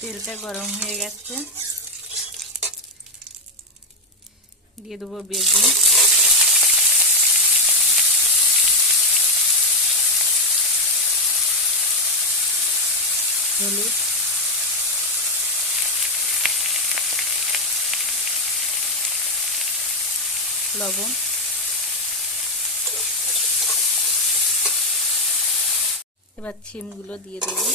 তেলটা গরম হয়ে গেছে। দিয়ে দেবো বেগুন। হলুদ। লবণ। এবার ছিমগুলো দিয়ে দেবো।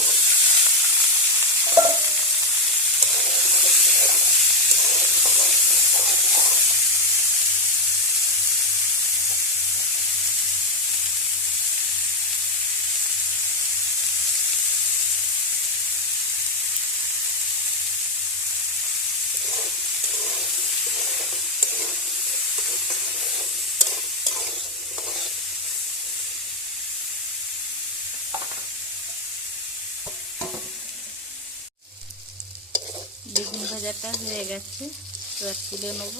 বেগুন ভাজাটা হয়ে গেছে, এবার তুলে নেব।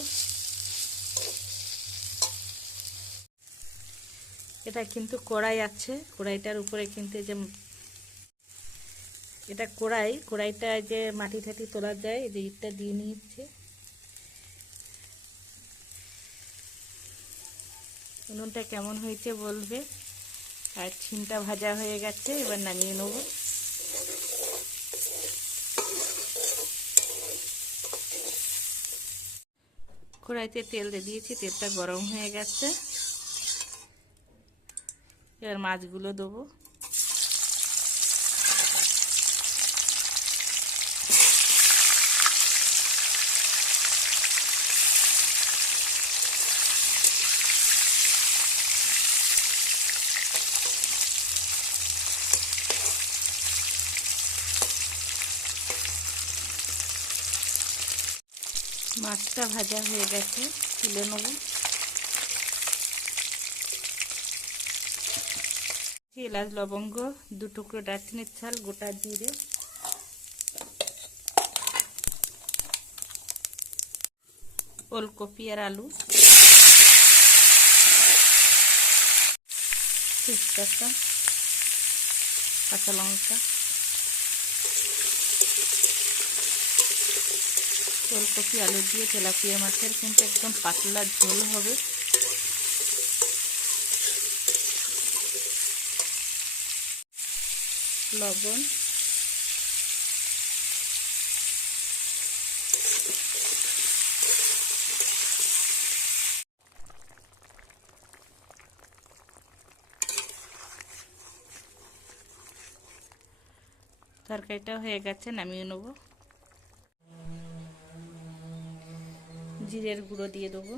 এটা কিন্তু কড়াই আছে, কড়াইটার উপরে কিন্তু যে এটা কড়াই, কড়াইটা যে মাটি ঠাটি তোলা যায় যে ইটটা দিয়ে নিচ্ছে উনুনটা কেমন হয়েছে বলবে? আর ছিনটা ভাজা হয়ে গেছে, এবার নামিয়ে নেব। কড়াইতে তেল দিয়ে দিয়েছি, তেলটা গরম হয়ে গেছে। এবার মাছগুলো দেবো। মাছটা ভাজা হয়ে গেছে, তুলে নেব। এলাচ, লবঙ্গ, দু টুকরো দারচিনির ছাল, গোটা জিরে। ওলকপি আর আলু। তেজপাতা, কাঁচা লঙ্কা। ফুলকপি আলু দিয়ে তেলাপিয়া মাছের কিন্তু একদম পাতলা ঝোল হবে। লবণ। তরকারিটা হয়ে গেছে, নামিয়ে নেব। জিরের গুঁড়ো দিয়ে দেবো।